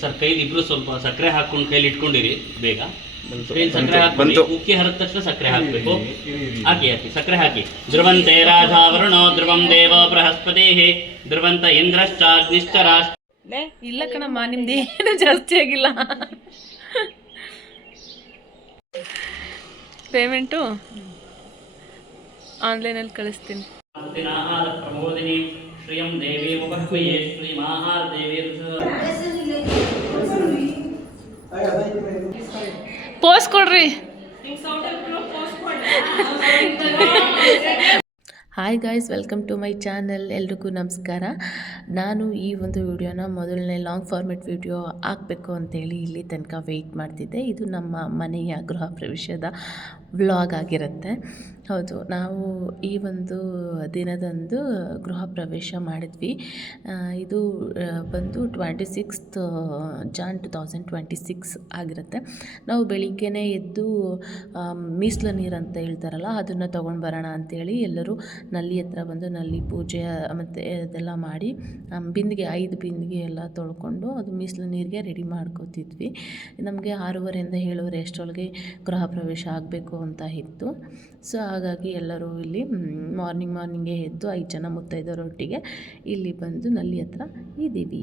Sir ಕೈಲಿ ಇಬ್ರು ಸ್ವಲ್ಪ ಸಕ್ಕರೆ ಹಾಕೊಂಡು ಕೈಲಿ ಇಟ್ಕೊಂಡಿರಿ ಬೇಗ. ಕೈಲಿ ಸಕ್ಕರೆ ಹಾಕಿ ಉಕ್ಕಿ ಹರಿದ ತಕ್ಷಣ ಸಕ್ಕರೆ ಹಾಕಬೇಕು. ಹಾಕಿ ಸಕ್ಕರೆ ಹಾಕಿ. ಧ್ರುವಂತೆ ರಾಧಾವರುಣೋ ಧ್ರುವಂ ದೇವ ಬೃಹಸ್ಪತಿ ಧ್ರುವಂತ ಇಂದ್ರಶ್ಚಾಗ್ನಿಶ್ಚ ರಾಷ್ಟ್ರ. ಇಲ್ಲ ಕಣಮ್ಮ, ನಿಮ್ದು ಏನು ಜಾಸ್ತಿ ಆಗಿಲ್ಲ. ಪೇಮೆಂಟು ಆನ್ಲೈನಲ್ಲಿ ಕಳಿಸ್ತೀನಿ. ಪ್ರಮೋದಿನಿ ಶ್ರೀಯಂ ದೇವಿ ಉಪಹ್ವಯೇ ಶ್ರೀ ಮಹಾರ್ ದೇವಿ ಪೋಸ್ ಕೊಡ್ರಿ. Hi guys, welcome to my channel. ಎಲ್ರಿಗೂ ನಮಸ್ಕಾರ. ನಾನು ಈ ಒಂದು ವಿಡಿಯೋನ ಮೊದಲನೇ ಲಾಂಗ್ ಫಾರ್ಮೆಟ್ ವಿಡಿಯೋ ಹಾಕಬೇಕು ಅಂತೇಳಿ ಇಲ್ಲಿ ತನಕ ವೆಯ್ಟ್ ಮಾಡ್ತಿದ್ದೆ. ಇದು ನಮ್ಮ ಮನೆಯ ಗೃಹ ಪ್ರವೇಶದ ವ್ಲಾಗ್ ಆಗಿರುತ್ತೆ. ಹೌದು, ನಾವು ಈ ಒಂದು ದಿನದಂದು ಗೃಹ ಪ್ರವೇಶ ಮಾಡಿದ್ವಿ. ಇದು ಬಂದು 26th ಜಾನ್ 2026 ಆಗಿರುತ್ತೆ. ನಾವು ಬೆಳಿಗ್ಗೆನೇ ಎದ್ದು ಮೀಸಲು ನೀರು ಅಂತ ಹೇಳ್ತಾರಲ್ಲ, ಅದನ್ನು ತೊಗೊಂಡು ಬರೋಣ ಅಂಥೇಳಿ ಎಲ್ಲರೂ ನಲ್ಲಿ ಹತ್ರ ಬಂದು ನಲ್ಲಿ ಪೂಜೆ ಮತ್ತು ಅದೆಲ್ಲ ಮಾಡಿ ಬಿಂದಿಗೆ 5 ಬಿಂದಿಗೆ ಎಲ್ಲ ತೊಳ್ಕೊಂಡು ಅದು ಮೀಸಲು ನೀರಿಗೆ ರೆಡಿ ಮಾಡ್ಕೋತಿದ್ವಿ. ನಮಗೆ 6:30 7:30 ಅಷ್ಟರೊಳಗೆ ಗೃಹ ಪ್ರವೇಶ ಆಗಬೇಕು ಅಂತ ಇತ್ತು. ಸೊ ಹಾಗಾಗಿ ಎಲ್ಲರೂ ಇಲ್ಲಿ ಮಾರ್ನಿಂಗೇ ಎದ್ದು 5 ಜನ ಮುತ್ತೈದರೊಟ್ಟಿಗೆ ಇಲ್ಲಿ ಬಂದು ನಲ್ಲಿ ಹತ್ರ ಇದ್ದೀವಿ.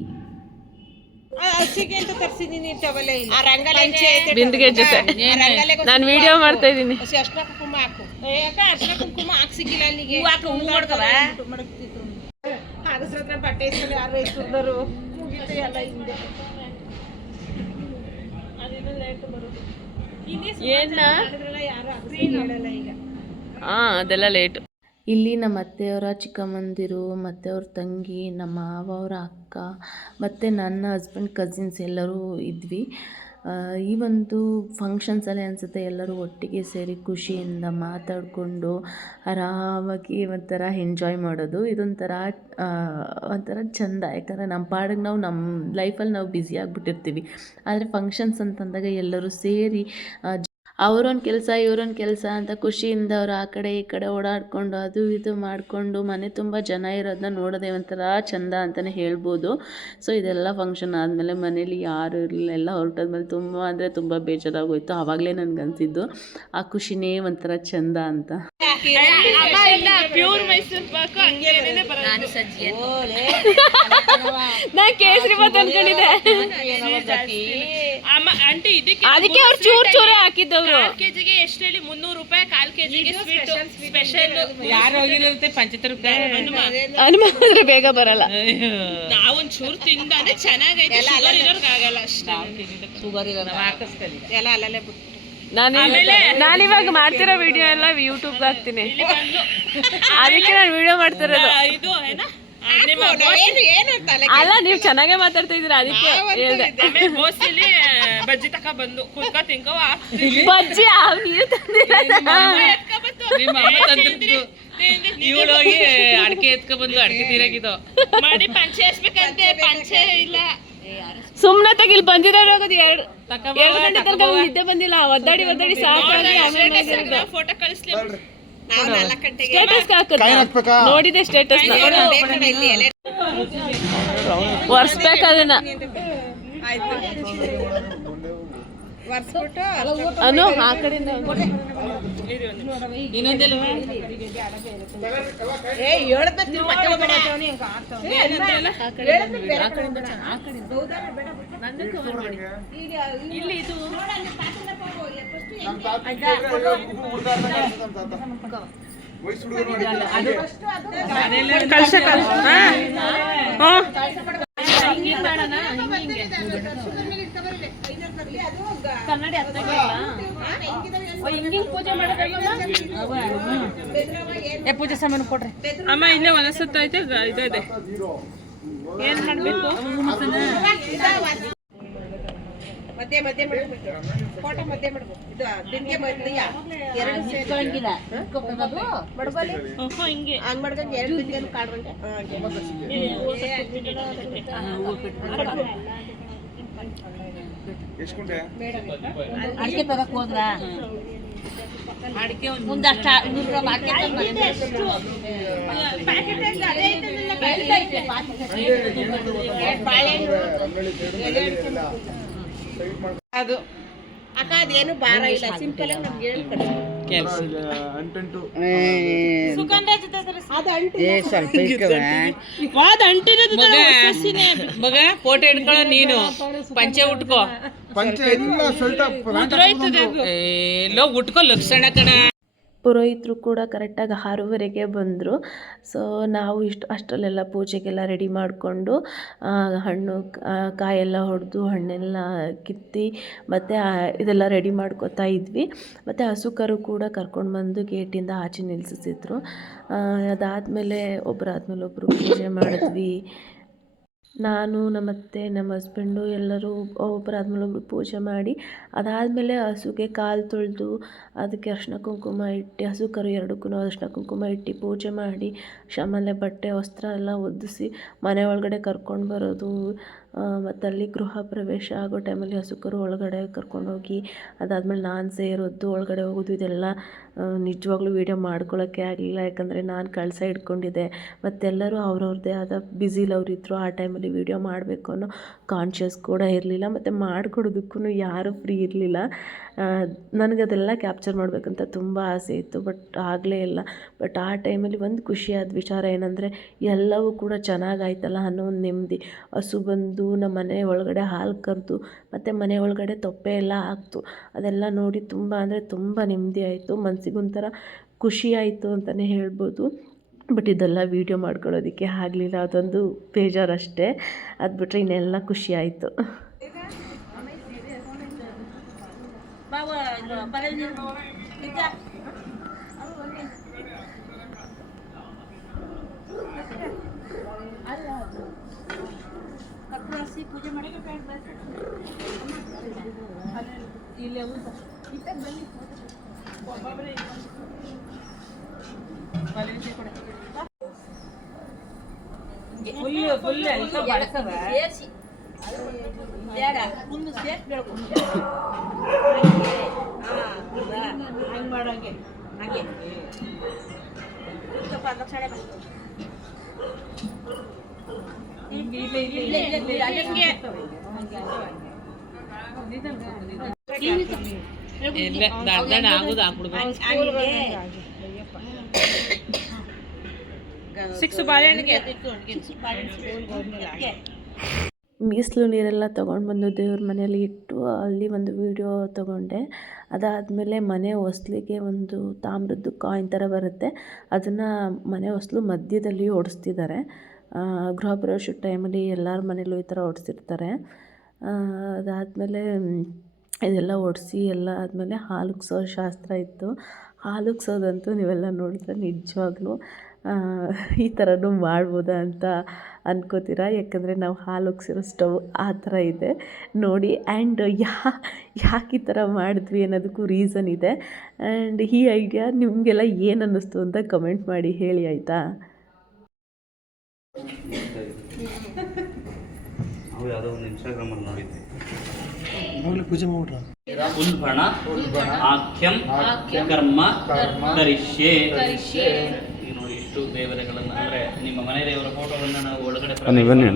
ಬಿಂದಿಗೆ ಜೊತೆ ನಾನು ವಿಡಿಯೋ ಮಾಡ್ತಾ ಇದ್ದೀನಿ. ಅದೆಲ್ಲ ಲೇಟು. ಇಲ್ಲಿ ನಮ್ಮ ಅತ್ತೆಯವರ ಚಿಕ್ಕಮ್ಮಂದಿರು ಮತ್ತು ಅವ್ರ ತಂಗಿ, ನಮ್ಮ ಮಾವ ಅವರ ಅಕ್ಕ ಮತ್ತು ನನ್ನ ಹಸ್ಬೆಂಡ್ ಕಸಿನ್ಸ್ ಎಲ್ಲರೂ ಇದ್ವಿ. ಈ ಒಂದು ಫಂಕ್ಷನ್ಸಲ್ಲೇ ಅನಿಸುತ್ತೆ ಎಲ್ಲರೂ ಒಟ್ಟಿಗೆ ಸೇರಿ ಖುಷಿಯಿಂದ ಮಾತಾಡಿಕೊಂಡು ಆರಾಮಾಗಿ ಒಂಥರ ಎಂಜಾಯ್ ಮಾಡೋದು. ಇದೊಂಥರ ಚೆಂದ. ಯಾಕಂದರೆ ನಮ್ಮ ಪಾಡಿಗೆ ನಾವು ನಮ್ಮ ಲೈಫಲ್ಲಿ ನಾವು ಬ್ಯುಸಿ ಆಗಿಬಿಟ್ಟಿರ್ತೀವಿ. ಆದರೆ ಫಂಕ್ಷನ್ಸ್ ಅಂತಂದಾಗ ಎಲ್ಲರೂ ಸೇರಿ ಅವರೊಂದು ಕೆಲಸ ಇವರೊಂದು ಕೆಲಸ ಅಂತ ಖುಷಿಯಿಂದ ಅವರು ಆ ಕಡೆ ಈ ಕಡೆ ಓಡಾಡಿಕೊಂಡು ಅದು ಇದು ಮಾಡಿಕೊಂಡು ಮನೆ ತುಂಬ ಜನ ಇರೋದನ್ನ ನೋಡೋದೇ ಒಂಥರ ಚೆಂದ ಅಂತಲೇ ಹೇಳ್ಬೋದು. ಸೊ ಇದೆಲ್ಲ ಫಂಕ್ಷನ್ ಆದಮೇಲೆ ಮನೇಲಿ ಯಾರು ಇರಲಿಲ್ಲ, ಎಲ್ಲ ಹೊರಟಾದ್ಮೇಲೆ ತುಂಬ ಬೇಜಾರಾಗೋಯ್ತು. ಆವಾಗಲೇ ನನಗನ್ಸಿದ್ದು ಆ ಖುಷಿನೇ ಒಂಥರ ಚೆಂದ ಅಂತ. ನಾ ಕೇಸರಿ ಬಾತ್ ಅನ್ಕೊಂಡಿದ್ದೆ, ಅದಕ್ಕೆ ಅವ್ರು ಚೂರೇ ಹಾಕಿದ್ದವ್ರು. ಕೆಜಿಗೆ ಎಷ್ಟು ಹೇಳಿ 300 ರೂಪಾಯಿ, 1/4 ಕೆಜಿಗೆ ಸ್ವೀಟ್ ಸ್ಪೆಷಲ್. ಯಾರು ಹೋಗಿರುತ್ತೆ 75 ರೂಪಾಯಿ. ಅನುಮಾನ ಬೇಗ ಬರಲ್ಲ. ನಾವೊಂದ್ ಚೂರು ತಿಂದ್ರೆ ಚೆನ್ನಾಗೈತೆ. ಶುಗರ್ ಇರೋರ್ಗೆ ಆಗಲ್ಲ ಅಷ್ಟೇ. ಶುಗರ್ ಇರೋರು ಹಾಕಿಸ್ಕೊಳ್ಳಿ ಎಲ್ಲ ಅಲ್ಲಲ್ಲೇ ಬಿಟ್ಟು. ನಾನಿವಾಗ ಮಾಡ್ತಿರೋ ವಿಡಿಯೋ ಎಲ್ಲ ಯೂಟ್ಯೂಬ್ಗೆ ಹಾಕ್ತೀನಿ. ಅದಕ್ಕೆ ನಾನು ವಿಡಿಯೋ ಮಾಡ್ತಿರೋದು. ಇದು ಅಲ್ಲ, ನೀವು ಚೆನ್ನಾಗೇ ಮಾತಾಡ್ತಾ ಇದ್ದೀರಾ, ಅದಕ್ಕೆ ಹೇಳ್ದೆ. ಬಜ್ಜಿ ತಕ ಬಂದು ಕುಲ್ಕ ತಿನ್ಕೋ. ಬಜ್ಜಿ ನೀವು ಇವಳೋಗಿ ಅಡಿಕೆ ಎತ್ಕೊ ಬಂದು ಅಡಿಕೆ ತೀರಾಗಿದ್ದು ಮಾಡಿ ಪಂಚೆ ಹಚ್ಬೇಕಂತೆ. ಪಂಚೆ ಇಲ್ಲ, ಸುಮ್ನೆ ತಗಿಲ್ ಬಂದಿರೋದು 2 ಗಂಟೆ ತನಕ ನಿದ್ದೆ ಬಂದಿಲ್ಲ. ಒದ್ದಾಡಿ ಸಾಕಾಗಿ ಫೋಟೋ ಕಳಿಸ್ಲಿ. ಸ್ಟೇಟಸ್ ಹಾಕುತ್ತೆ, ನೋಡಿದೆ ಸ್ಟೇಟಸ್ ಒರ್ಸ್ಬೇಕು ಅದನ್ನ. ಅನು ಆ ಕಡೆಯಿಂದ ಇಲ್ಲಿ ಇದು ಕನ್ನಡಿ ಪೂಜೆ ಸಾಮಾನು ಕೊಡ್ರಿ ಅಮ್ಮ. ಇಲ್ಲೇ ಹೊಲಸತ್ತೈತೆ ಇದೆ. ಏನ್ ಮಾಡ್ಬೇಕು? ಮಧ್ಯೆ ಫೋಟೋ ಮಧ್ಯೆ ಮಾಡ್ಬೇಕು. ಇದು ಬಿಂದಿಗೆ ಮಧ್ಯೆ 2 ಸೇರ್ಕೊಂಡಿಲ್ಲ ಬಡಬಲಿ ಹಿಂಗೆ ಹಂಗ್ ಮಾಡ್ಕೊಂಡು 2 ಬಿಂದಿಗೆ ಕಾಡ್ರಂಗೆ ಅಡಿಕೆ ತರಕ್ ಹೋದ್ರ ಮುಂದಷ್ಟು ಅದು ಅಕ್ಕ ಅದೇನು ಭಾರ ಇಲ್ಲ, ಸಿಂಪಲ್ ಆಗಿ ನಮ್ಗೆ ಹೇಳ್ತಾರೆ. ಮಗ ಫೋಟೋ ಹಿಡ್ಕೊಳ್ಳೋ ನೀನು ಪಂಚೆ ಉಟ್ಕೋ ಎಲ್ಲೋ ಉಟ್ಕೋ ಲಕ್ಷಣ ಕಣ. ಪುರೋಹಿತರು ಕೂಡ ಕರೆಕ್ಟಾಗಿ 6:30ಗೆ ಬಂದರು. ಸೊ ನಾವು ಅಷ್ಟರಲ್ಲೆಲ್ಲ ಪೂಜೆಗೆಲ್ಲ ರೆಡಿ ಮಾಡಿಕೊಂಡು ಹಣ್ಣು ಕಾಯೆಲ್ಲ ಹೊಡೆದು ಹಣ್ಣೆಲ್ಲ ಕಿತ್ತಿ ಮತ್ತು ಇದೆಲ್ಲ ರೆಡಿ ಮಾಡ್ಕೋತಾ ಇದ್ವಿ. ಮತ್ತು ಹಸು ಕರು ಕೂಡ ಕರ್ಕೊಂಡು ಬಂದು ಗೇಟಿಂದ ಆಚೆ ನಿಲ್ಲಿಸಿದ್ರು. ಅದಾದಮೇಲೆ ಒಬ್ಬರಾದ್ಮೇಲೆ ಪೂಜೆ ಮಾಡಿದ್ವಿ. ನಾನು ನಮ್ಮತ್ತೆ ನಮ್ಮ ಹಸ್ಬೆಂಡು ಎಲ್ಲರೂ ಒಬ್ಬರಾದ್ಮೇಲೆ ಒಬ್ಬರು ಪೂಜೆ ಮಾಡಿ ಅದಾದಮೇಲೆ ಹಸುಗೆ ಕಾಲು ತೊಳೆದು ಅದಕ್ಕೆ ಅರಿಶಿನ ಕುಂಕುಮ ಇಟ್ಟು ಹಸು ಕರು ಎರಡಕ್ಕೂ ಅರಿಶಿನ ಕುಂಕುಮ ಇಟ್ಟು ಪೂಜೆ ಮಾಡಿ ಆಮೇಲೆ ಬಟ್ಟೆ ವಸ್ತ್ರ ಎಲ್ಲ ಒದಿಸಿ ಮನೆ ಒಳಗಡೆ ಕರ್ಕೊಂಡು ಬರೋದು. ಮತ್ತು ಅಲ್ಲಿ ಗೃಹ ಪ್ರವೇಶ ಆಗೋ ಟೈಮಲ್ಲಿ ಹಸು ಕರು ಒಳಗಡೆ ಕರ್ಕೊಂಡೋಗಿ ಅದಾದಮೇಲೆ ನಾನು ಸೇರೋದು ಒಳಗಡೆ ಹೋಗೋದು ಇದೆಲ್ಲ ನಿಜವಾಗ್ಲೂ ವೀಡಿಯೋ ಮಾಡ್ಕೊಳ್ಳೋಕ್ಕೆ ಆಗಲಿಲ್ಲ. ಯಾಕಂದರೆ ನಾನು ಕಳಸ ಹಿಡ್ಕೊಂಡಿದ್ದೆ ಮತ್ತೆಲ್ಲರೂ ಅವ್ರವ್ರದ್ದೇ ಆದ ಬ್ಯುಸಿಲಿ ಅವರಿದ್ದರು. ಆ ಟೈಮಲ್ಲಿ ವೀಡಿಯೋ ಮಾಡಬೇಕು ಅನ್ನೋ ಕಾನ್ಷಿಯಸ್ ಕೂಡ ಇರಲಿಲ್ಲ ಮತ್ತು ಮಾಡಿಕೊಡೋದಕ್ಕೂ ಯಾರೂ ಫ್ರೀ ಇರಲಿಲ್ಲ. ನನಗದೆಲ್ಲ ಕ್ಯಾಪ್ಚರ್ ಮಾಡಬೇಕಂತ ತುಂಬ ಆಸೆ ಇತ್ತು, ಬಟ್ ಆಗಲೇ ಇಲ್ಲ. ಬಟ್ ಆ ಟೈಮಲ್ಲಿ ಒಂದು ಖುಷಿಯಾದ ವಿಚಾರ ಏನಂದರೆ ಎಲ್ಲವೂ ಕೂಡ ಚೆನ್ನಾಗಾಯ್ತಲ್ಲ ಅನ್ನೋ ಒಂದು ನೆಮ್ಮದಿ. ಹಸು ಬಂದು ನಮ್ಮ ಮನೆ ಒಳಗಡೆ ಹಾಲು ಕರೆದು ಮತ್ತು ಮನೆ ಒಳಗಡೆ ತೊಪ್ಪೆ ಎಲ್ಲ ಹಾಕ್ತು. ಅದೆಲ್ಲ ನೋಡಿ ತುಂಬ ಅಂದರೆ ತುಂಬ ನೆಮ್ಮದಿ ಆಯಿತು, ಮನಸ್ಸಿಗೊಂಥರ ಖುಷಿ ಆಯಿತು ಅಂತಲೇ ಹೇಳ್ಬೋದು. ಬಟ್ ಇದೆಲ್ಲ ವೀಡಿಯೋ ಮಾಡ್ಕೊಳ್ಳೋದಕ್ಕೆ ಆಗಲಿಲ್ಲ, ಅದೊಂದು ಬೇಜಾರಷ್ಟೇ. ಅದು ಬಿಟ್ಟರೆ ಇನ್ನೆಲ್ಲ ಖುಷಿ ಆಯಿತು. ಪೂಜೆ ಮಾಡಿ ಹಂಗೆ ಮಾಡೋಂಗೆ ಹಾಗೆ ಆಗೋದು ಹಾಕ್ಬಿಡ್ಬೇಕು. 6 ಬಾಳೆಹಣ್ಣಿಗೆ ಮೀಸಲು ನೀರೆಲ್ಲ ತೊಗೊಂಡು ಬಂದು ದೇವ್ರ ಮನೆಯಲ್ಲಿ ಇಟ್ಟು ಅಲ್ಲಿ ಒಂದು ವೀಡಿಯೋ ತೊಗೊಂಡೆ. ಅದಾದಮೇಲೆ ಮನೆ ಹೊಸ್ಲಿಗೆ ಒಂದು ತಾಮ್ರದ್ದು ಕಾಯಿನ್ ಥರ ಬರುತ್ತೆ, ಅದನ್ನು ಮನೆ ಹೊಸ್ಲು ಮಧ್ಯದಲ್ಲಿ ಓಡಿಸ್ತಿದ್ದಾರೆ. ಗೃಹ ಪ್ರವೇಶದ ಟೈಮಲ್ಲಿ ಎಲ್ಲರ ಮನೇಲೂ ಈ ಥರ ಓಡಿಸಿರ್ತಾರೆ. ಅದಾದಮೇಲೆ ಇದೆಲ್ಲ ಒಡಿಸಿ ಎಲ್ಲ ಆದಮೇಲೆ ಹಾಲುಗ್ಸೋ ಶಾಸ್ತ್ರ ಇತ್ತು. ಹಾಲುಗ್ಸೋದಂತೂ ನೀವೆಲ್ಲ ನೋಡಿದ್ರೆ ನಿಜವಾಗ್ಲೂ ಈ ಥರನೂ ಮಾಡ್ಬೋದಾ ಅಂತ ಅನ್ಕೋತೀರಾ. ಯಾಕಂದರೆ ನಾವು ಹಾಲು ಉಗ್ಸಿರೋ ಸ್ಟವ್ ಆ ಥರ ಇದೆ ನೋಡಿ. ಆ್ಯಂಡ್ ಯಾಕೆ ಈ ಥರ ಮಾಡಿದ್ವಿ ಅನ್ನೋದಕ್ಕೂ ರೀಸನ್ ಇದೆ. ಆ್ಯಂಡ್ ಈ ಐಡಿಯಾ ನಿಮಗೆಲ್ಲ ಏನು ಅನ್ನಿಸ್ತು ಅಂತ ಕಮೆಂಟ್ ಮಾಡಿ ಹೇಳಿ, ಆಯಿತಾ? ನಾವು ಯಾವುದೋ ಒಂದು ಇನ್ಸ್ಟಾಗ್ರಾಮಲ್ಲಿ ನೋಡಿದ್ವಿ. ಪೂಜೆ ಮಾಡ್ರ ಉಲ್ಬಣ ಆಖ್ಯಂ ಕರ್ಮ ಕರಿಷ್ಯೆ. ಈಗ ನೋಡಿ ಇಷ್ಟು ದೇವತೆಗಳನ್ನು, ಅಂದರೆ ನಿಮ್ಮ ಮನೆ ದೇವರ ಫೋಟೋವನ್ನು ನಾವು ಒಳಗಡೆ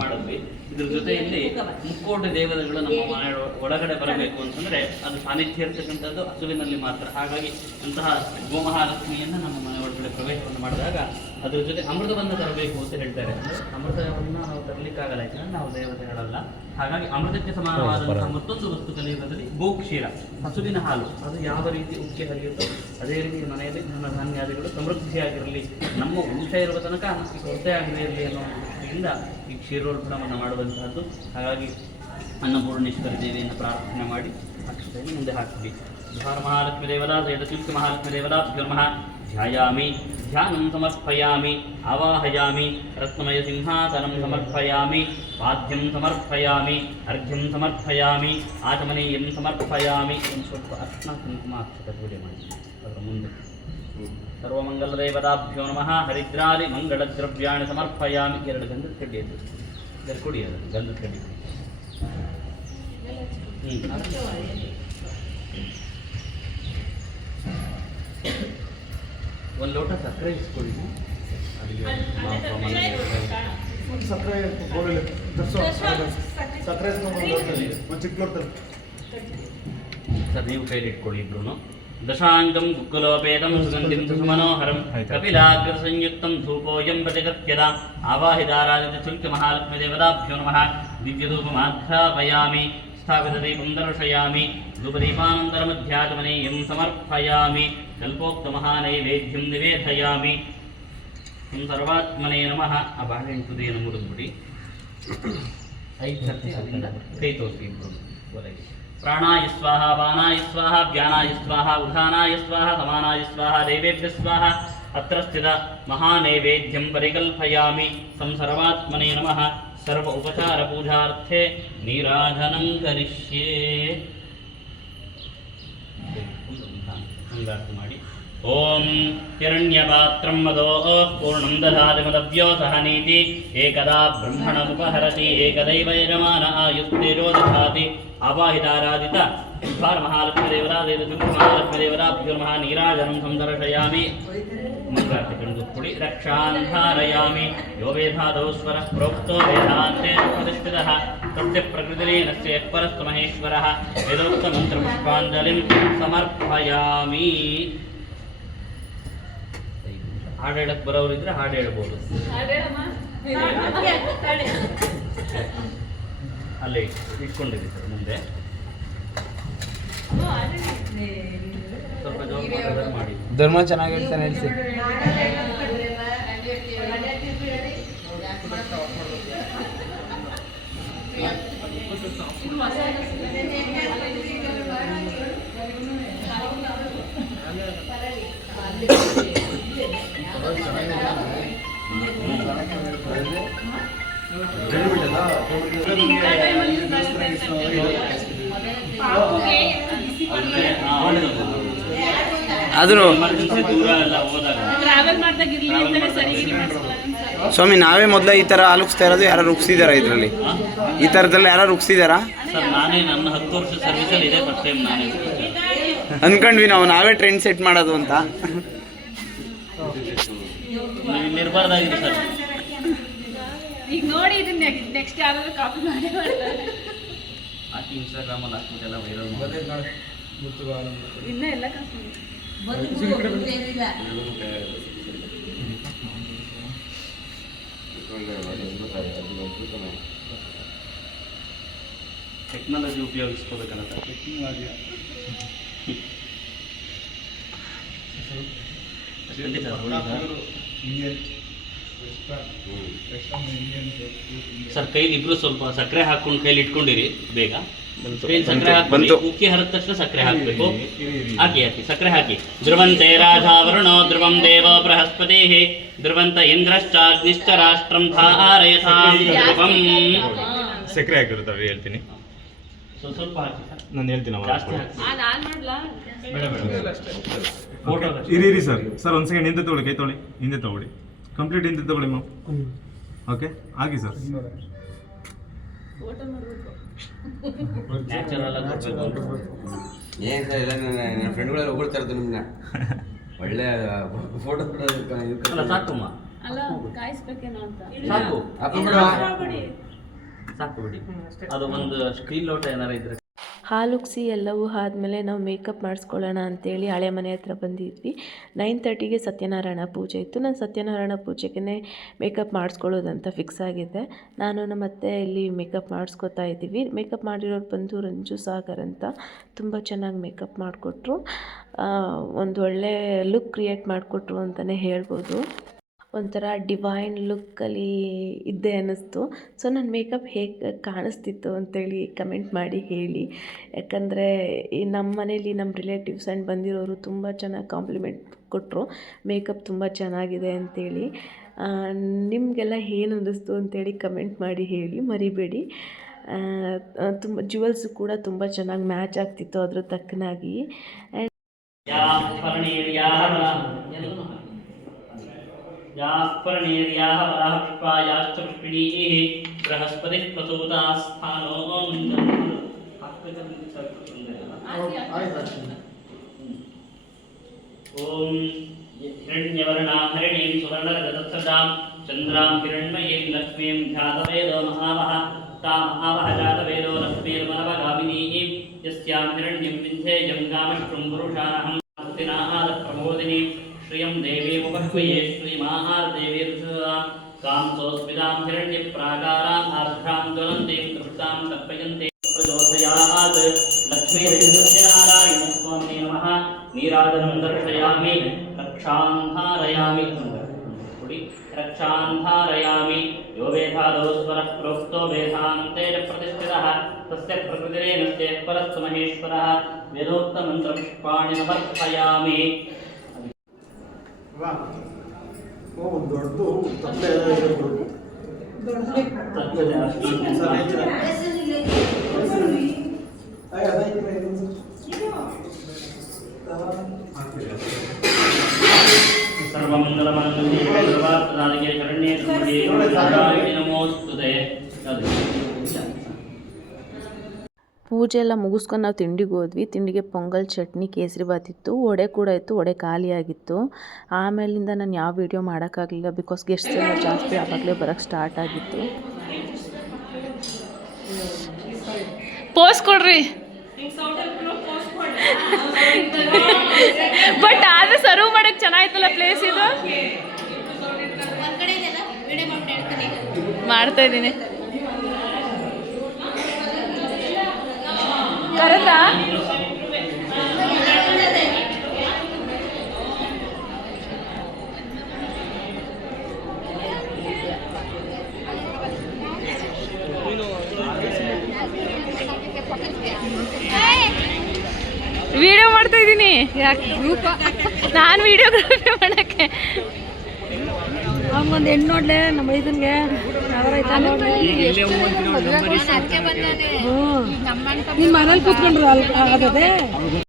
ಮಾಡಿದ್ವಿ. ಇದ್ರ ಜೊತೆಯಲ್ಲಿ ಮುಕ್ಕೋಟಿ ದೇವತೆಗಳು ನಮ್ಮ ಮನೆ ಒಳಗಡೆ ಬರಬೇಕು ಅಂತಂದರೆ ಅದು ಸಾನ್ನಿಧ್ಯ ಇರ್ತಕ್ಕಂಥದ್ದು ಹಸುವಿನಲ್ಲಿ ಮಾತ್ರ. ಹಾಗಾಗಿ ಅಂತಹ ಗೋಮಹಾಲಕ್ಷ್ಮಿಯನ್ನು ನಮ್ಮ ಮನೆ ಒಳಗಡೆ ಪ್ರವೇಶವನ್ನು ಮಾಡಿದಾಗ ಅದ್ರ ಜೊತೆ ಅಮೃತವನ್ನು ತರಬೇಕು ಅಂತ ಹೇಳ್ತಾರೆ. ಅಂದರೆ ಅಮೃತವನ್ನು ನಾವು ತರಲಿಕ್ಕಾಗಲ್ಲ, ಯಾಕಂದರೆ ನಾವು ದೇವತೆಗಳಲ್ಲ. ಹಾಗಾಗಿ ಅಮೃತಕ್ಕೆ ಸಮಾನವಾದಂತಹ ಮತ್ತೊಂದು ವಸ್ತು ಕಲಿಯುವುದರಲ್ಲಿ ಗೋಕ್ಷೀರ, ಹಸುವಿನ ಹಾಲು, ಅದು ಯಾವ ರೀತಿ ಉಕ್ಕಿ ಹರಿಯುತ್ತೋ ಅದೇ ರೀತಿ ಮನೆಯಲ್ಲಿ ನನ್ನ ಧಾನ್ಯಾದಿಗಳು ಸಮೃದ್ಧಿಯಾಗಿರಲಿ, ನಮ್ಮ ವಂಶ ಇರುವ ತನಕ ಕೊರತೆ ಆಗದೇ ಇರಲಿ ಅನ್ನೋ ದೃಷ್ಟಿಯಿಂದ ಈ ಕ್ಷೀರೋಲ್ಬಣವನ್ನು ಮಾಡುವಂತಹದ್ದು. ಹಾಗಾಗಿ ಅನ್ನಪೂರ್ಣೇಶ್ವರಿ ದೇವಿಯನ್ನು ಪ್ರಾರ್ಥನೆ ಮಾಡಿ ಅಕ್ಷತೆಯನ್ನು ಮುಂದೆ ಹಾಕ್ತೀವಿ. ಧಾರ ಮಹಾಲಕ್ಷ್ಮಿ ದೇವತಾ ಜಯದಶಿಲ್ಕಿ ಮಹಾಲಕ್ಷ್ಮಿ ದೇವತಾ ಧರ್ಮ ಧ್ಯಾಯಾಮಿ, ಧ್ಯಾನಂ ಸಮರ್ಪಯಾಮಿ, ಆವಾಹಯಾಮಿ, ರತ್ನಮಯ ಸಿಂಹಾಸನಂ ಸಮರ್ಪಯಾಮಿ, ಪಾದ್ಯಂ ಸಮರ್ಪಯಾಮಿ, ಅರ್ಘ್ಯಂ ಸಮರ್ಪಯಾಮಿ, ಆಚಮನೀಯಂ ಸಮರ್ಪಯಾಮಿ. ಒಂದು ಸ್ವಲ್ಪ ಅರ್ಶನ ಕುಂಕುಮ ಅಕ್ಷತೆ ಪೂಜೆ ಮಾಡಿ ಅದರ ಮುಂದೆ. ಸರ್ವಮಂಗಲದೇವತಾಭ್ಯೋ ನಮಃ. ಹರಿದ್ರಾದಿ ಮಂಗಳದ್ರವ್ಯಾಣಿ ಸಮರ್ಪಯಾಮಿ. 2 ಗಂಧದ ಕಡ್ಡಿ ಅದು ಕೊಡಿ, ಅದು ಗಂಧದ ಕಡ್ಡಿ. ಒಂದು ಲೋಟ ಸಕ್ಕರೆ ಇಸ್ಕೊಳ್ಳಿ. ಸಕ್ಕರೆ ಬೋರಲ್ಲಿ ಸಕ್ಕರೆ ಒಂದು ಚಿಕ್ಕ ಲೋಟದಲ್ಲಿ ಸರ್ ನೀವು ಕೈಲಿ ಇಟ್ಕೊಳ್ಳಿ ಇಬ್ರು. ದಶಾಂಗಂ ಗುಗ್ಗುಲೋಪೇತಂ ಸುಗಂಧಿಂ ಸುಮನೋಹರಂ ಕಪಿಲಾಗ್ರ ಸಂಯುಕ್ತಂ ಧೂಪೋಯಂ ಪ್ರತಿಗತ್ಯದ ಆವಾಹಿದಾರಾಜಿತ ಶುಲ್ಕ ಮಹಾಲಕ್ಷ್ಮೀ ದೇವತಾಭ್ಯೋ ನಮಃ. ದಿವ್ಯಧೂಪಮಾಘ್ರಾಪಯಾಮಿ ಸ್ಥಾಪಿತದೀಪಂ ದರ್ಶಯಾಮಿ. ಧೂಪದೀಪಾನಂತರಮಧ್ಯಾಚಮನೀಯಂ ಸಮರ್ಪಯಾಮಿ. ಕಲ್ಪೋಕ್ತಮಹಾನೈವೇದ್ಯಂ ನಿವೇದಯಾಮಿ. ಸರ್ವಾತ್ಮನೇ ನಮಃ. ಆ ಬಾಳೆಹಣ್ಣು ತುದಿಯನ್ನು ಮುರಿದ್ಬಿಡಿ. 5 ಸರ್ತಿ ಅದರಿಂದ ಕೈ ತೋರಿಸಿ ಇಬ್ಬರು ಒಳಗೆ. ಪ್ರಾಣಾಯ ಸ್ವಾಹ, ಪಾನಾಯ ಸ್ವಾಹ, ವ್ಯಾನಾಯ ಸ್ವಾಹ, ಉಧಾನಾಯ ಸ್ವಾಹ, ಸಮಾನಾಯ ಸ್ವಾಹ, ದೇವೇಭ್ಯ ಸ್ವಾಹ. ಅತ್ರ ಸ್ಥಿತ ಮಹಾನೈವೇದ್ಯಂ ಪರಿಕಲ್ಪಯಾಮಿ. ಸರ್ವಾತ್ಮನೇ ನಮಃ. ಸರ್ವ ಉಪಚಾರ ಪೂಜಾರ್ಥೆ ನೀರಾಜನಂ ಕರಿಷ್ಯೆ. ಹಂಗಾರ್ಥ ಮಾಡಿ. ಓಂ ಹಿರಣ್ಯಪಾತ್ರಂ ಮದೋ ಪೂರ್ಣಂ ದಧಾತಿ ಮದವ್ಯೋ ಸಹ ನೀತಿ. ಏಕದಾ ಬ್ರಹ್ಮಣಮುಪಹರತಿ ಏಕದೈವ ಯಜಮಾನ ಆಯುಸ್ತೇಜೋ ದಧಾತಿ. ಆವಾಹಿತಾರಾಧಿತ ಭಾರ ಮಹಾಲಕ್ಷ್ಮೀ ಮಹಾಲಕ್ಷ್ಮೀದೇವತಾಭ್ಯೋ ನಮಃ. ನೀರಾಜನಂ ಸಂದರ್ಶಯಾಮಿ. ಮಂಗಳಾರತಿ ಕಣ್ದುಪ್ಪುಡಿ. ರಕ್ಷಾಂಧಾರಯಾಮಿ. ಯೋ ವೇದಾದೌ ಸ್ವರಃ ಪ್ರೋಕ್ತೋ ವೇದಾಂತೇನ ಪ್ರತಿಷ್ಠಿತಃ ತಸ್ಯ ಪ್ರಕೃತಿರೇನಸ್ಯ ಯಃ ಪರಸ್ತು ಮಹೇಶ್ವರಃ. ವೇದೋಕ್ತ ಮಂತ್ರ ಪುಷ್ಪಾಂಜಲಿಂ ಸಮರ್ಪಯಾಮಿ. ಹಾಡು ಹೇಳಕ್ಕೆ ಬರೋರಿದ್ರೆ ಹಾಡು ಹೇಳ್ಬೋದು. ಅಲ್ಲೇ ಇಟ್ಕೊಂಡಿರಿ ಸರ್ ಮುಂದೆ. ಸ್ವಲ್ಪ ಜೋರು ಮಾಡಿ. ಧರ್ಮ ಚೆನ್ನಾಗಿ ಹೇಳ್ತಾನೆ ಹೇಳ್ಸಿ. ಆದರೂ ಸ್ವಾಮಿ ನಾವೇ ಮೊದಲ ಈ ಥರ ಆಲುಕ್ಸ್ತಾ ಇರೋದು? ಯಾರು ರುಕ್ಸಿದಾರಾ ಇದರಲ್ಲಿ? ಈ ಥರದಲ್ಲಿ ಯಾರು ರುಕ್ಸಿದಾರಾ? ಸರ್ ನಾನೇ ನನ್ನ 10 ವರ್ಷ ಸರ್ವಿಸಲ್ಲಿ ಇದೆ ಫಸ್ಟ್ ಟೈಮ್ ನಾನೇ ಅನ್ಕೊಂಡ್ವಿ ನಾವೇ ಟ್ರೆಂಡ್ ಸೆಟ್ ಮಾಡೋದು ಅಂತ. ನಿರ್ಬಾರ್ದಾಗಿದೆ ಸರ್. ಈಗ ನೋಡಿ ಇದನ್ನ ನೆಕ್ಸ್ಟ್ ಯಾರಾದ್ರೂ ಕಾಪಿ ಮಾಡಿ ಹಾಕಿ ಇನ್ಸ್ಟಾಗ್ರಾಮಲ್ಲಿ ಹಾಕ್ಬಿಟ್ಟೆಲ್ಲ ವೈರಲ್ ಮಾಡಿ. ಇನ್ನೂ ಎಲ್ಲ ಕಾಪಿ ಟೆಕ್ನಾಲಜಿ ಉಪಯೋಗಿಸ್ಕೋಬೇಕಲ್ಲ ಸರ್. ಖಂಡಿತ ಸರ್ ಕೈಲಿ ಇಬ್ರು ಸ್ವಲ್ಪ ಸಕ್ಕರೆ ಹಾಕೊಂಡು ಕೈಲಿ ಇಟ್ಕೊಂಡಿರಿ ಬೇಗ. ಕೈಲಿ ಸಕ್ಕರೆ ಹಾಕಿ ಉಕ್ಕಿ ಹರಿದ ತಕ್ಷಣ ಸಕ್ಕರೆ ಹಾಕಬೇಕು. ಹಾಕಿ ಸಕ್ಕರೆ ಹಾಕಿ. ಧ್ರುವಂತೆ ರಾಧಾವರುಣೋ ಧ್ರುವಂ ದೇವೋ ಬೃಹಸ್ಪತಿ ಧ್ರುವಂತ ಇಂದ್ರಶ್ಚಾಗ್ನಿಶ್ಚ ರಾಷ್ಟ್ರಂ ಧಾರಯತಾಂ ಧ್ರುವಂ. ಸಕ್ಕರೆ ಹಾಕಿರುತ್ತವೆ ಹೇಳ್ತೀನಿ. ಸ್ವಲ್ಪ ಹಾಕಿ ಸರ್. ನಾನು ಹೇಳ್ತೀನಿ ಜಾಸ್ತಿ ಹಾಕಿ. ಇರಿ ಸರ್ ಒಂದು ಸೆಕೆಂಡ್ ಹಿಂದೆ ತಗೊಳ್ಳಿ. ಕೈ ತೊಗೊಳ್ಳಿ, ಹಿಂದೆ ತಗೊಳ್ಳಿ, ಕಂಪ್ಲೀಟ್ ಹಿಂದೆ ತಗೊಳ್ಳಿ ಮ್ಯಾಮ್. ಓಕೆ ಆಗಿ ಸರ್. ನ್ಯಾಚುರಲ್ ಆಗಿ ಏನು ಸರ್ ಇಲ್ಲ ನನ್ನ ಫ್ರೆಂಡ್ಗಳೆಲ್ಲ ಹೊಗಳ್ತಾ ಇರ್ತಾರೆ ನಿಮ್ಮನ್ನ. ಒಳ್ಳೆ ಫೋಟೋ ಸಾಕಮ್ಮ ಸಾಕು ಸಾಕು ಬಿಡಿ. ಅದು ಒಂದು ಸ್ಟೀಲ್ ಲೋಟ ಏನಾರು ಇದ್ರೆ. ಹಾಲುಕ್ಸಿ ಎಲ್ಲವೂ ಆದಮೇಲೆ ನಾವು ಮೇಕಪ್ ಮಾಡಿಸ್ಕೊಳ್ಳೋಣ ಅಂಥೇಳಿ ಹಳೆ ಮನೆ ಹತ್ರ ಬಂದಿದ್ವಿ. 9:30ಗೆ ಸತ್ಯನಾರಾಯಣ ಪೂಜೆ ಇತ್ತು. ನಾನು ಸತ್ಯನಾರಾಯಣ ಪೂಜೆಗೆ ಮೇಕಪ್ ಮಾಡಿಸ್ಕೊಳ್ಳೋದಂತ ಫಿಕ್ಸ್ ಆಗಿದ್ದೆ. ನಾನು ನಮ್ಮ ಅತ್ತೆ ಇಲ್ಲಿ ಮೇಕಪ್ ಮಾಡಿಸ್ಕೊತಾ ಇದ್ದೀವಿ. ಮೇಕಪ್ ಮಾಡಿರೋರು ಬಂದು ರಂಜು ಸಾಗರ್ ಅಂತ ತುಂಬ ಚೆನ್ನಾಗಿ ಮೇಕಪ್ ಮಾಡಿಕೊಟ್ರು. ಒಂದು ಒಳ್ಳೆ ಲುಕ್ ಕ್ರಿಯೇಟ್ ಮಾಡಿಕೊಟ್ರು ಅಂತಲೇ ಹೇಳ್ಬೋದು. ಒಂಥರ ಡಿವೈನ್ ಲುಕ್ಕಲ್ಲಿ ಇದ್ದೆ ಅನ್ನಿಸ್ತು. ಸೊ ನನ್ನ ಮೇಕಪ್ ಹೇಗೆ ಕಾಣಿಸ್ತಿತ್ತು ಅಂತೇಳಿ ಕಮೆಂಟ್ ಮಾಡಿ ಹೇಳಿ. ಯಾಕಂದರೆ ಈ ನಮ್ಮ ಮನೇಲಿ ನಮ್ಮ ರಿಲೇಟಿವ್ಸ್ ಆ್ಯಂಡ್ ಬಂದಿರೋರು ತುಂಬ ಚೆನ್ನಾಗಿ ಕಾಂಪ್ಲಿಮೆಂಟ್ ಕೊಟ್ಟರು, ಮೇಕಪ್ ತುಂಬ ಚೆನ್ನಾಗಿದೆ ಅಂತೇಳಿ. ನಿಮಗೆಲ್ಲ ಏನು ಅನ್ನಿಸ್ತು ಅಂತೇಳಿ ಕಮೆಂಟ್ ಮಾಡಿ ಹೇಳಿ ಮರಿಬೇಡಿ. ತುಂಬ ಜ್ಯುವೆಲ್ಸು ಕೂಡ ತುಂಬ ಚೆನ್ನಾಗಿ ಮ್ಯಾಚ್ ಆಗ್ತಿತ್ತು ಅದ್ರ ತಕ್ಕನಾಗಿ. ಯಾಸ್ಪರ್ಣೀರ್ಯಾಹ ವರಾಹ ಪುಷ್ಪಾಯಾಶ್ಚ ಪುಷ್ಪಿಣೀಃ ಬೃಹಸ್ಪತಿಃ ಪ್ರಸೂತಾಃ ಸ್ಥಾನೋ ಆಯ್ತು ಆಯ್ತು. ಓಂ ಹಿರಣ್ಯವರ್ಣಾ ಹರಿಣೀಂ ಸುವರ್ಣರಜತತ್ಸದಾಂ ಚಂದ್ರಾಂ ಹಿರಣ್ಮಯೀಂ ಲಕ್ಷ್ಮೀಂ ಧ್ಯಾತವೇದೋ ಮಹಾವಹ ತಾ ಮಹಾವಹ ಜಾತವೇದೋ ಲಕ್ಷ್ಮೀರ್ಮನವಗಾಮಿನೀಂ ಯಸ್ಯಾಂ ಹಿರಣ್ಯಂ ವಿಂಧ್ಯೇಯಂ ಗಾಮಶ್ರುಂ ಪುರುಷಾನಹಂ ಹಸ್ತಿನಾಹಾರ ಪ್ರಮೋದಿನೀಂ ಶ್ರಿಯಂ ದೇವೀಮುಪಹ್ವಯೇ ಶ್ರೀಮಾಹಾರದೇವೀರ್ಷದಾಂ ಕಾಂಸೋಸ್ಮಿತಾಂ ಹಿರಣ್ಯಪ್ರಾಕಾರಾಂ ಆರ್ದ್ರಾಂ ಜ್ವಲಂತೀಂ ತೃಪ್ತಾಂ ತರ್ಪಯಂತೆ ಪ್ರಚೋದಯಾತ್ ಲಕ್ಷ್ಮೀರ್ನಾರಾಯಣಸ್ವಾಮಿನೇ ನಮಃ ನೀರಾಜನಂ ದರ್ಶಯಾಮಿ ರಕ್ಷಾಂಧಾರಯಾಮಿ ರಕ್ಷಾಂಧಾರಯಾಮಿ ಯೋ ವೇದಾದೋ ಸ್ವರಃ ಪ್ರೋಕ್ತೋ ವೇದಾಂತೆ ಪ್ರತಿಷ್ಠಿತಃ ತಸ್ಯ ಪ್ರಕೃತಿರೇನಸ್ಯ ಪರಸ್ತು ಮಹೇಶ್ವರಃ ವೇದೋಕ್ತಮಂತ್ರಂ ಪುಷ್ಪಾಣಿ ಸಮರ್ಪಯಾಮಿ. ಒಂದು ದೊಡ್ಡದು ತಪ್ಪಲೆ ಇರಬೇಕು. ಸರ್ವಮಂಗಲಮಂಗಲ್ಯೇ ಸರ್ವಾರ್ಥಸಾಧಕೆ ಶರಣ್ಯೇ ತ್ರ್ಯಂಬಕೆ ಗೌರಿ ನಮೋಸ್ತುತೆ. ಪೂಜೆ ಎಲ್ಲ ಮುಗಿಸ್ಕೊಂಡು ನಾವು ತಿಂಡಿಗೆ ಹೋದ್ವಿ. ತಿಂಡಿಗೆ ಪೊಂಗಲ್, ಚಟ್ನಿ, ಕೇಸರಿಬಾತ್ ಇತ್ತು, ವಡೆ ಕೂಡ ಇತ್ತು. ವಡೆ ಖಾಲಿಯಾಗಿತ್ತು. ಆಮೇಲಿಂದ ನಾನು ಯಾವ ವಿಡಿಯೋ ಮಾಡೋಕ್ಕಾಗಲಿಲ್ಲ, ಬಿಕಾಸ್ ಗೆಸ್ಟ್ಸ್ ಎಲ್ಲ ಜಾಸ್ತಿ ಆವಾಗಲೇ ಬರೋಕ್ಕೆ ಸ್ಟಾರ್ಟ್ ಆಗಿತ್ತು. ಪೋಸ್ ಕೊಡ್ರಿ ಬಟ್ ಆದ್ರೆ ಸರ್ವ್ ಮಾಡಕ್ಕೆ ಚೆನ್ನಾಗಿತ್ತಲ್ಲ ಪ್ಲೇಸ್ ಇದು. ಮಾಡ್ತಾ ಇದ್ದೀನಿ. ಕರೆಕ್ಟಾ? ವಿಡಿಯೋ ಮಾಡ್ತಾ ಇದ್ದೀನಿ. ನಾನು ವಿಡಿಯೋಗ್ರಫಿ ಮಾಡಕ್ಕೆ ಒಂದು ಹೆಣ್ಣು ನೋಡ್ಲೆ ನಮ್ಮ ಇದನ್ಗೆ ನಿಮ್ಮ ಮನೇಲಿ ಕೂತ್ಕೊಂಡ್ರು ಅದೇ